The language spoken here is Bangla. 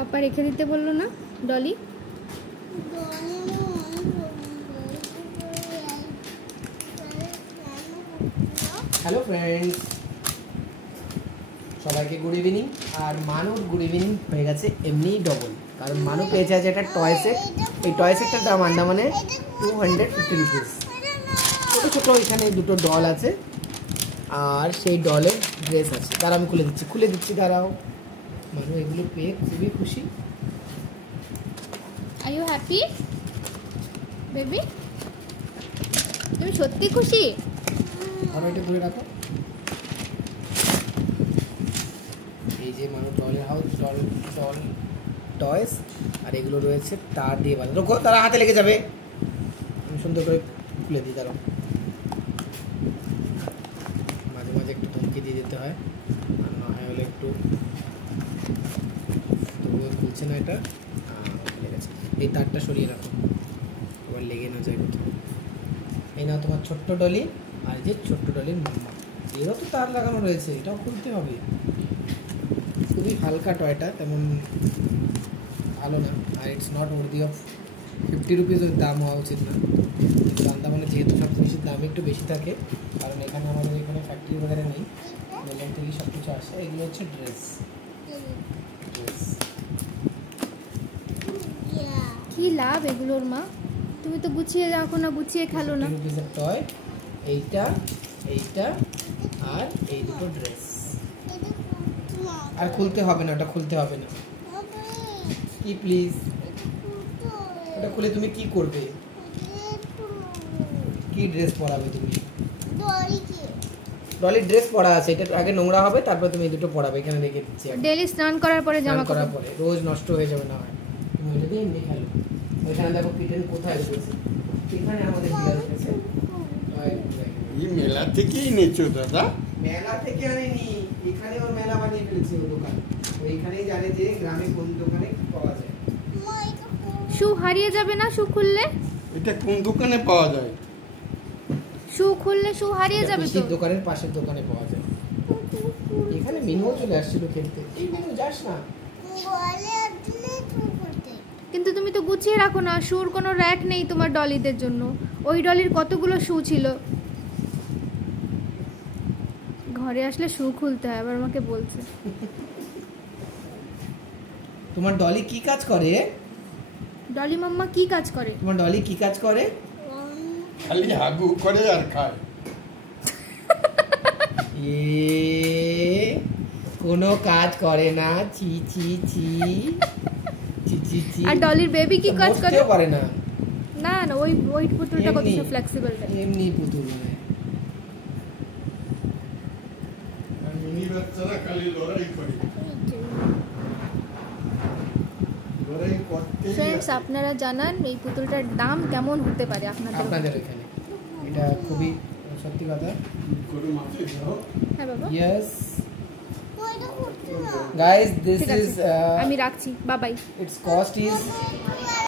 পাপা রেখে দিতে বললো না ডলি? হ্যালো ফ্রেন্ডস, সবাইকে গুড ইভিনিং। আর মানুর গুড ইভিনিং হয়ে গেছে এমনিই ডবল, কারণ মানু পেয়েছে আছে একটা টয় সেট। এই টয় সেটটার দাম আন্দামানে 250 রুপিস। ছোটো ছোটো এখানে দুটো ডল আছে আর সেই ডলের ড্রেস আছে। তার আমি খুলে দিচ্ছি দাঁড়াও। মানু এগুলো পেয়ে খুবই খুশি। Are you happy baby? তুমি সত্যি খুশি? আর এটা ধরে রাখো। এই যে মানুষ ডলের হাউস, ডল টয়েস, আর এগুলো রয়েছে তার দিয়ে বানানো। রোখো, তারা হাতে লেগে যাবে। আমি সুন্দর করে খুলে দিই, দাঁড়াও। মাঝে মাঝে একটু ধমকি দিয়ে দিতে হয়, আর না হয় হলে একটু। তবুও খুলছে না এটা, খুলে গেছে। এই তারটা সরিয়ে রাখো, এবার লেগে না যায় কোথাও। এই নাও তোমার ছোট্ট ডলি, আর যে ছোট্ট ডলির মাম্মা। এরও তো তার লাগানো রয়েছে, এটাও খুলতে হবে। খুবই হালকা টয়টা, তেমন ভালো না। আর it's not worthy of 50 rupees ওর দাম হওয়া উচিত না। আন্দামানে যেহেতু সব জিনিসের দাম একটু বেশি থাকে, কারণ এখানে আমাদের এখানে ফ্যাক্টরি বগেরা নেই, বেলার থেকেই সব কিছু আসে। এগুলো হচ্ছে ড্রেস। কি লাভ এগুলোর মা? তুমি তো গুছিয়ে রাখো না, গুছিয়ে খেলো না। টয়, এইটা আর এই দুটো ড্রেস। আর খুলতে হবে না, ওটা খুলতে হবে না। কি প্লিজ? ওটা খুলে তুমি কি করবে? কি ড্রেস পরাবে তুমি? ডলির ড্রেস পরা আছে, এটা আগে নোংরা হবে, তারপর তুমি এই দুটো পরাবে। এখানে রেখে দিচ্ছি। ডেইলি স্নান করার পরে জামা করার পরে রোজ নষ্ট হয়ে যাবে না হয়। তুমি এটা দিয়ে এমনি খেলো। ওইখানে দেখো কিটেন কোথায় এসেছে। এখানে আমাদের বিড়াল এসেছে। এই মেলা থেকেই এনেছো দাদা? মেলা থেকে আনিনি, এখানে ওর মেলা বানিয়ে ফেলেছে ও দোকান। ওইখানেই জানে যে গ্রামে কোন দোকানে পাওয়া যায়। শু হারিয়ে যাবে না শু খুললে? এটা কোন দোকানে পাওয়া যায়? শু খুললে শু হারিয়ে যাবে তো। দোকানের পাশের দোকানে পাওয়া যায়। এখানে মিনুও চলে আসছিল খেলতে। এই মিনু যাস না। কিন্তু তুমি তো গুছিয়ে রাখো না। শুর কোনো র‍্যাক নেই তোমার ডলিদের জন্য। ওই ডলির কতগুলো শু ছিল। ঘরে আসলে শু খুলতে হয়, আবার আমাকে বলছে। তোমার ডলি কি কাজ করে? ডলি মাম্মা কি কাজ করে? তোমার ডলি কি কাজ করে? খালি হাগু করে আর খায়। কোনো কাজ করে না। ছি ছি ছি ছি ছি ছি। আর ডলির বেবি কি কাজ করে? পারে না। না না, ওই পুতুলটা কত ফ্লেক্সিবল। এমনি পুতুল নয়। আর মিনি বাচ্চারা খালি লড়াই করে। ফ্রেন্ডস, আপনারা জানান এই পুতুলটার দাম কেমন হতে পারে আপনাদের এখানে? এটা খুবই সত্যি কথা। হ্যাঁ বাবা। ইয়েস গাইস, দিস ইজ আমি রাখছি। Bye bye. its cost is